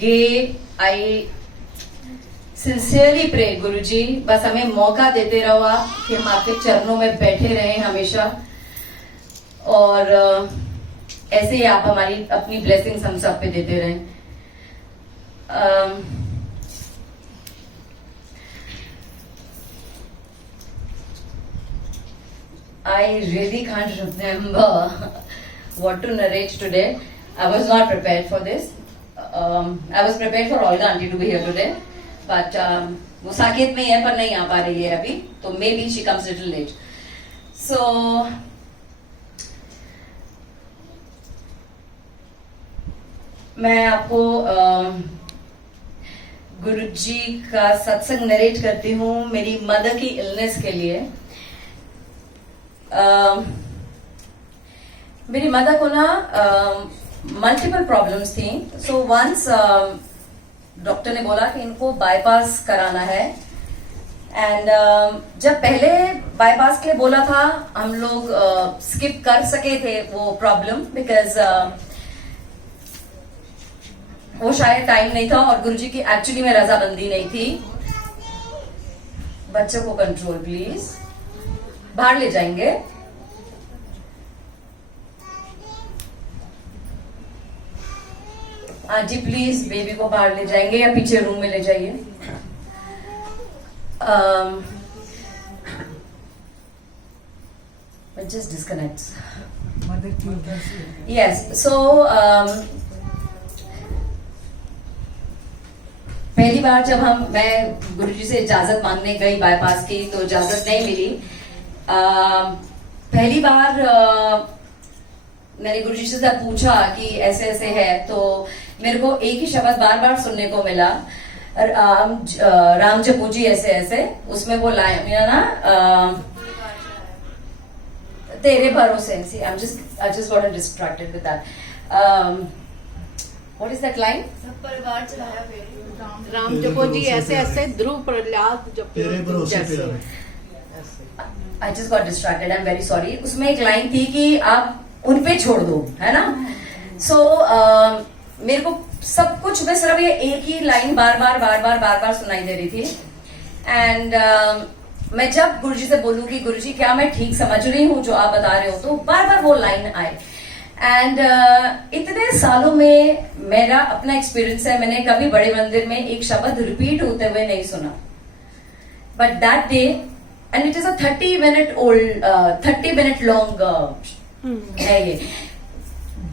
gave. I sincerely pray, गुरुजी, बस हमें मौका देते रहो आप कि हम आपके चरणों में बैठे रहें हमेशा, और ऐसे ही आप हमारी अपनी ब्लेसिंग्स हम सब पे देते रहें. I really can't remember what to narrate today. I was not prepared for this. I was prepared for Olga auntie to be here today, but वो साकेत में है पर नहीं आ पा रही है अभी, तो maybe she comes a little late. So मैं आपको गुरुजी का सत्संग नरेट करती हूँ मेरी मदर की इलनेस के लिए. मेरी मदर को ना मल्टीपल प्रॉब्लम्स थी. सो वंस डॉक्टर ने बोला कि इनको बाईपास कराना है, एंड जब पहले बाईपास के लिए बोला था हम लोग स्किप कर सके थे वो प्रॉब्लम, बिकॉज वो शायद टाइम नहीं था और गुरुजी की एक्चुअली में रजामंदी नहीं थी. बच्चों को कंट्रोल प्लीज, बाहर ले जाएंगे. जी प्लीज बेबी को बाहर ले जाएंगे या पीछे रूम में ले जाइए. Just disconnect. यस. सो पहली बार जब मैं गुरुजी से इजाजत मांगने गई बाईपास की, तो इजाजत नहीं मिली. पहली बार मैंने गुरुजी से जब पूछा कि ऐसे ऐसे है, तो मेरे को एक ही शब्द बार बार सुनने को मिला, राम जपू जी ऐसे ऐसे. उसमें वो लाइन ना, तेरे भरोसे. I just got distracted with that. What is that line? सब परिवार चलाया राम जपो जी ऐसे ऐसे, ध्रुव प्रहलाद जपो तेरे भरोसे पे जैसे. रहे. I just got distracted. I'm very sorry. उसमें एक लाइन थी कि आप उन पे छोड़ दो, है ना. सो मेरे को सब कुछ में सिर्फ ये एक ही लाइन बार बार सुनाई दे रही थी. एंड मैं जब गुरुजी से बोलूं कि गुरुजी क्या मैं ठीक समझ रही हूँ जो आप बता रहे हो, तो बार बार वो लाइन आए. एंड इतने सालों में मेरा अपना एक्सपीरियंस है, मैंने कभी बड़े मंदिर में एक शब्द रिपीट होते हुए नहीं सुना. But that day, and it is a 30 minute long है ये,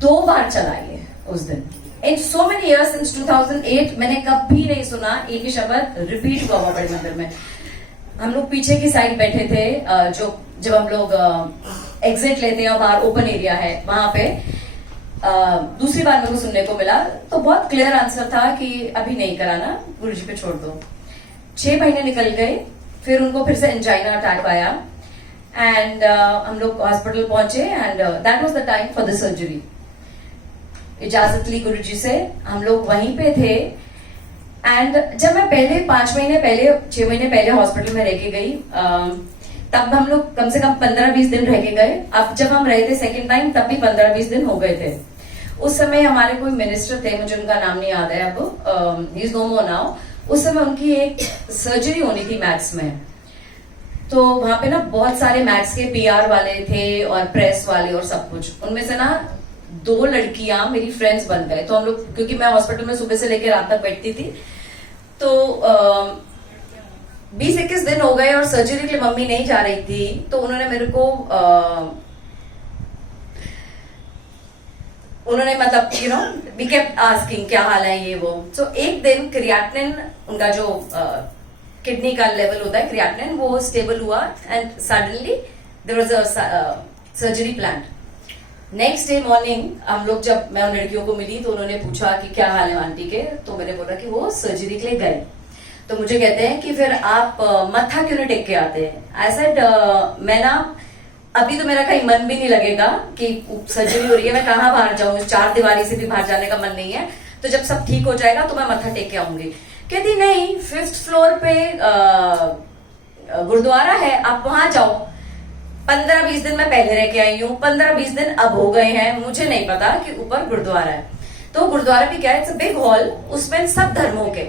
2 बार चला ये उस दिन. इन सो मेनी इयर्स सिंस 2008 मैंने कभी नहीं सुना एक ही शब्द रिपीट हुआ बड़े मंदिर में. हम लोग पीछे की साइड बैठे थे, जो जब हम लोग एग्जिट लेते हैं और बाहर ओपन एरिया है वहां पे, दूसरी बार मेरे को सुनने को मिला, तो बहुत क्लियर आंसर था कि अभी नहीं कराना, गुरुजी पे छोड़ दो. 6 महीने निकल गए, फिर उनको फिर से एंजाइना अटैक आया, एंड हम लोग हॉस्पिटल पहुंचे, and that was the time for the surgery. इजाजत ली गुरुजी से, हम लोग वहीं पे थे. एंड जब मैं पहले 6 महीने पहले हॉस्पिटल में रह के गई, तब हम लोग कम से कम 15-20 दिन रह के गए. अब जब हम रहे थे सेकेंड टाइम, तब भी 15-20 दिन हो गए थे. उस समय हमारे कोई मिनिस्टर थे, मुझे उनका नाम नहीं याद है अब, he is no more now. उस समय उनकी एक सर्जरी होनी थी मैक्स में, तो वहां पे ना बहुत सारे मैक्स के PR वाले थे और प्रेस वाले और सब कुछ. उनमें से ना 2 लड़कियां मेरी फ्रेंड्स बन गए. तो हम लोग, क्योंकि मैं हॉस्पिटल में सुबह से लेकर रात तक बैठती थी, तो 20-21 दिन हो गए और सर्जरी के लिए मम्मी नहीं जा रही थी. तो उन्होंने मेरे को उन्होंने मतलब वी केप्ट आस्किंग क्या हाल है ये वो. सो एक दिन क्रिएटिनिन, उनका जो किडनी का लेवल होता है क्रिएटिनिन, वो स्टेबल हुआ, and suddenly there was a surgery plan. Next day morning हम लोग, जब मैं उन लड़कियों को मिली, तो उन्होंने पूछा कि क्या हाल है आंटी के, तो मैंने बोला कि वो सर्जरी के लिए गए. तो मुझे कहते हैं कि फिर आप मत्था क्यों नहीं टेक के आते हैं. आई सेड मैं ना, अभी तो मेरा कहीं मन भी नहीं लगेगा कि सर्जरी हो रही है, मैं कहाँ बाहर जाऊं, 4 दीवारी से भी बाहर जाने का मन नहीं है, तो जब सब ठीक हो जाएगा तो मैं मत्था टेक के आऊंगी. कहती नहीं, 5th फ्लोर पे गुरुद्वारा है, आप वहां जाओ. 15-20 दिन मैं पहले रह के आई हूँ, 15-20 दिन अब हो गए हैं, मुझे नहीं पता कि ऊपर गुरुद्वारा है. तो गुरुद्वारा भी क्या है, इट्स अ बिग हॉल, उसमें सब धर्मों के,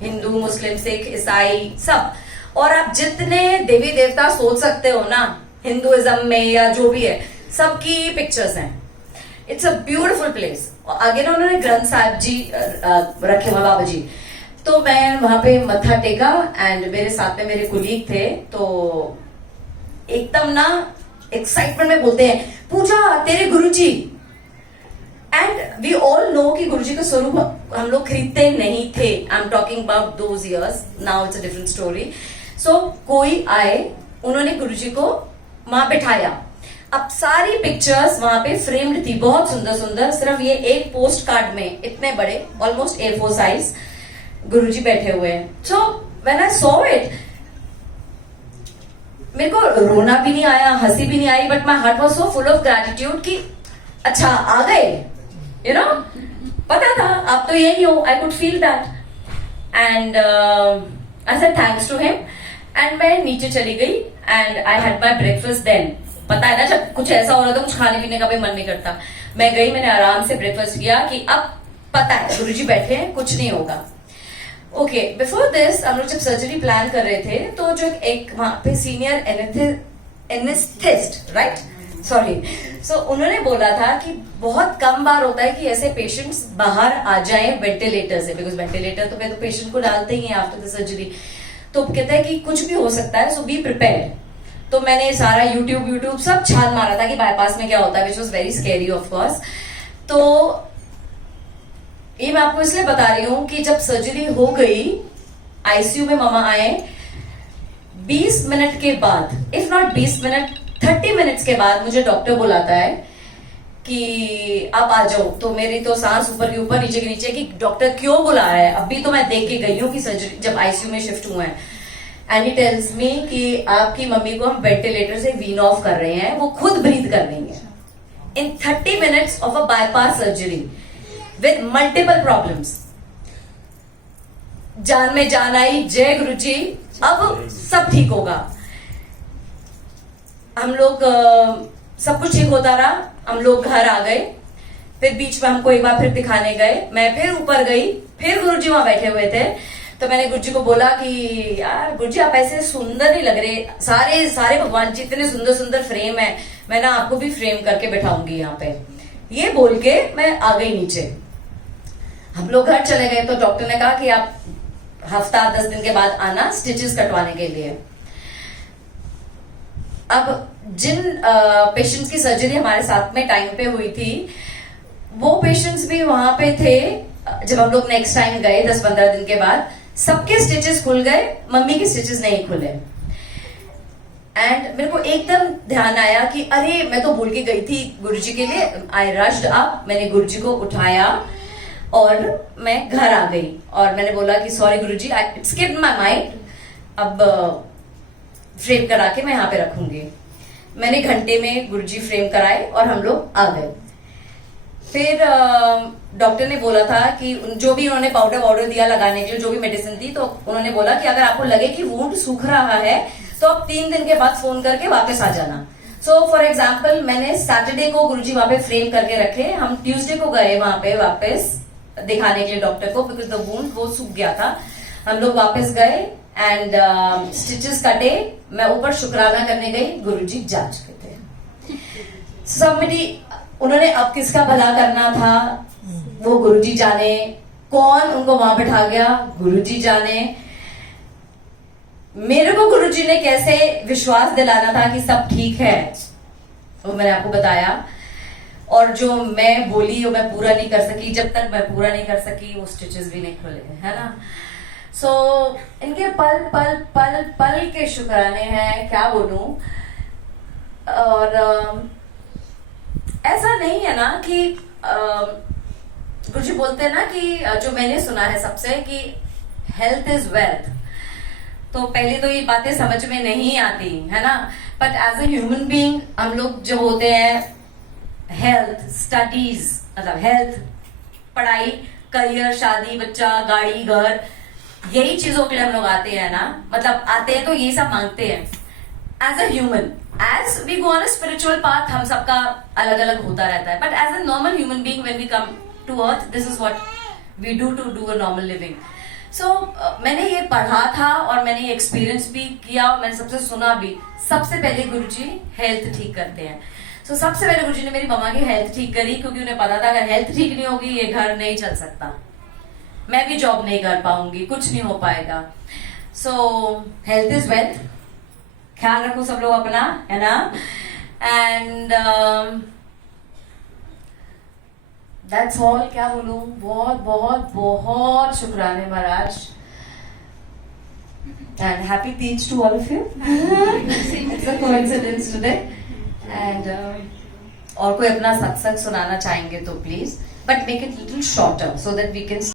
हिंदू, मुस्लिम, सिख, ईसाई, सब, और आप जितने देवी देवता सोच सकते हो ना हिंदुइज्म में या जो भी है, सबकी पिक्चर्स हैं। It's a beautiful place. आगे ना उन्होंने ग्रंथ साहब जी रखे हुए, बाबा जी, तो मैं वहां पे मत्था टेका एंड मेरे साथ में मेरे कुलीग थे, तो एकदम ना एक्साइटमेंट में बोलते हैं, पूजा तेरे गुरुजी। एंड वी ऑल नो कि गुरुजी का स्वरूप हम लोग खरीदते नहीं थे। I am talking about those years, now it's a different story. So कोई आए, उन्होंने गुरुजी को वहां बिठाया। अब सारी पिक्चर्स वहां पे फ्रेम्ड थी, बहुत सुंदर सुंदर, सिर्फ ये एक पोस्ट कार्ड में इतने बड़े, ऑलमोस्ट A4 साइज, गुरुजी बैठे हुए हैं। So when I saw it, मेरे को रोना भी नहीं आया, हंसी भी नहीं आई, but my heart was so full of gratitude कि अच्छा आ गए, यू नो, पता था आप तो यही हो, I could feel that. And I said thanks to him and मैं नीचे चली गई and I had my breakfast then. पता है ना, जब कुछ ऐसा हो रहा था, कुछ खाने पीने का भी मन नहीं करता, मैं गई, मैंने आराम से ब्रेकफास्ट किया कि अब पता है गुरुजी बैठे हैं, कुछ नहीं होगा। ओके, बिफोर दिस हम लोग जब सर्जरी प्लान कर रहे थे, तो जो एक वहां पे सीनियर एनेस्थेटिस्ट, राइट, सॉरी, सो उन्होंने बोला था कि बहुत कम बार होता है कि ऐसे पेशेंट्स बाहर आ जाएं वेंटिलेटर से, बिकॉज वेंटिलेटर तो मैं तो पेशेंट को डालते ही हैं आफ्टर द सर्जरी। तो कहता है कि कुछ भी हो सकता है, सो बी प्रिपेयर्ड। तो मैंने सारा यूट्यूब सब छान मारा था कि बाईपास में क्या होता है, which was very scary of course. तो ये मैं आपको इसलिए बता रही हूं कि जब सर्जरी हो गई, आईसीयू में मामा आए, 20 मिनट के बाद, इफ नॉट 20 मिनट, 30 मिनट्स के बाद मुझे डॉक्टर बुलाता है कि आप आ जाओ। तो मेरी तो सांस ऊपर के ऊपर, नीचे के नीचे कि डॉक्टर क्यों बुला रहा है, अभी तो मैं देख के गई हूं कि सर्जरी जब आईसीयू में शिफ्ट हुआ है। एंड ही टेल्स मी कि आपकी मम्मी को हम वेंटिलेटर से वीन ऑफ कर रहे हैं, वो खुद ब्रीथ कर रही है इन 30 minutes of a bypass surgery with multiple problems. जान में जान आई, जय गुरुजी, अब सब ठीक होगा। हम लोग सब कुछ ठीक होता रहा, हम लोग घर आ गए, फिर बीच में हमको एक बार फिर दिखाने गए, मैं फिर ऊपर गई, फिर गुरुजी वहां बैठे हुए थे। तो मैंने गुरुजी को बोला कि यार गुरुजी आप ऐसे सुंदर नहीं लग रहे, सारे सारे भगवान जी इतने सुंदर सुंदर फ्रेम है, मैं ना आपको भी फ्रेम करके बैठाऊंगी यहाँ पे। ये बोल के मैं आ गई नीचे। हम लोग घर चले गए, तो डॉक्टर ने कहा कि आप हफ्ता 10 दिन के बाद आना स्टिचेस कटवाने के लिए। अब जिन पेशेंट्स की सर्जरी हमारे साथ में टाइम पे हुई थी, वो पेशेंट्स भी वहां पे थे जब हम लोग नेक्स्ट टाइम गए 10-15 दिन के बाद। सबके स्टिचेस खुल गए, मम्मी के स्टिचेस नहीं खुले। एंड मेरे को एकदम ध्यान आया कि अरे मैं तो भूल के गई थी गुरुजी के लिए। आई रश्ड अप, मैंने गुरुजी को उठाया और मैं घर आ गई और मैंने बोला कि sorry Guruji, I skipped my mind, अब फ्रेम करा के मैं यहाँ पे रखूंगी। मैंने घंटे में गुरुजी फ्रेम कराए और हम लोग आ गए। फिर डॉक्टर ने बोला था कि जो भी उन्होंने पाउडर दिया लगाने के लिए, जो भी मेडिसिन दी, तो उन्होंने बोला कि अगर आपको लगे कि वुंड सूख रहा है तो आप 3 दिन के बाद फोन करके वापस आ जाना। सो फॉर एग्जाम्पल मैंने सैटरडे को गुरुजी वहां पे फ्रेम करके रखे, हम ट्यूसडे को गए वहां पे वापस दिखाने के लिए डॉक्टर को, बिकॉज द वुंड वो सूख गया था। हम लोग वापस गए एंड स्टिचेस कटे, मैं ऊपर शुक्राना करने गई, गुरुजी जाग चुके थे। सबमिटी उन्होंने अब किसका भला करना था वो गुरुजी जाने, कौन उनको वहां बैठा गया गुरुजी जाने। मेरे को गुरुजी ने कैसे विश्वास दिलाना था कि सब ठीक है, वो मैंने आपको बताया। और जो मैं बोली वो मैं पूरा नहीं कर सकी, जब तक मैं पूरा नहीं कर सकी वो स्टिचेस भी नहीं खुले, है ना। सो इनके पल पल पल पल के शुक्राने हैं, क्या बोलूं। और ऐसा नहीं है ना कि गुरुजी बोलते हैं ना कि जो मैंने सुना है सबसे कि हेल्थ इज वेल्थ, तो पहले तो ये बातें समझ में नहीं आती है ना, but as a human being हम लोग जो होते हैं, हेल्थ, स्टडीज, मतलब हेल्थ, पढ़ाई, करियर, शादी, बच्चा, गाड़ी, घर, यही चीजों के लिए हम लोग आते हैं ना, मतलब आते हैं तो ये सब मांगते हैं as a human. As we go on a spiritual path, हम सबका अलग अलग होता रहता है, but as a normal human being when we come to earth, this is what we do to do a normal living. So मैंने ये पढ़ा था और मैंने ये एक्सपीरियंस भी किया और मैंने सबसे सुना भी. सबसे पहले गुरुजी हेल्थ ठीक करते हैं. So सबसे पहले गुरुजी ने मेरी मम्मा की हेल्थ ठीक करी, क्योंकि उन्हें पता था अगर हेल्थ ठीक नहीं होगी ये घर नहीं चल सकता, मैं भी जॉब नहीं कर पाऊंगी, कुछ नहीं हो पाएगा. So health is wealth. ख्याल रखो सब लोग अपना, है ना. And that's all. क्या बोलूं, बहुत बहुत बहुत शुक्राने महाराज. And happy Teej to all of you. It's a coincidence today. And और कोई अपना सत्संग सुनाना चाहेंगे तो please, but make it little shorter so that we can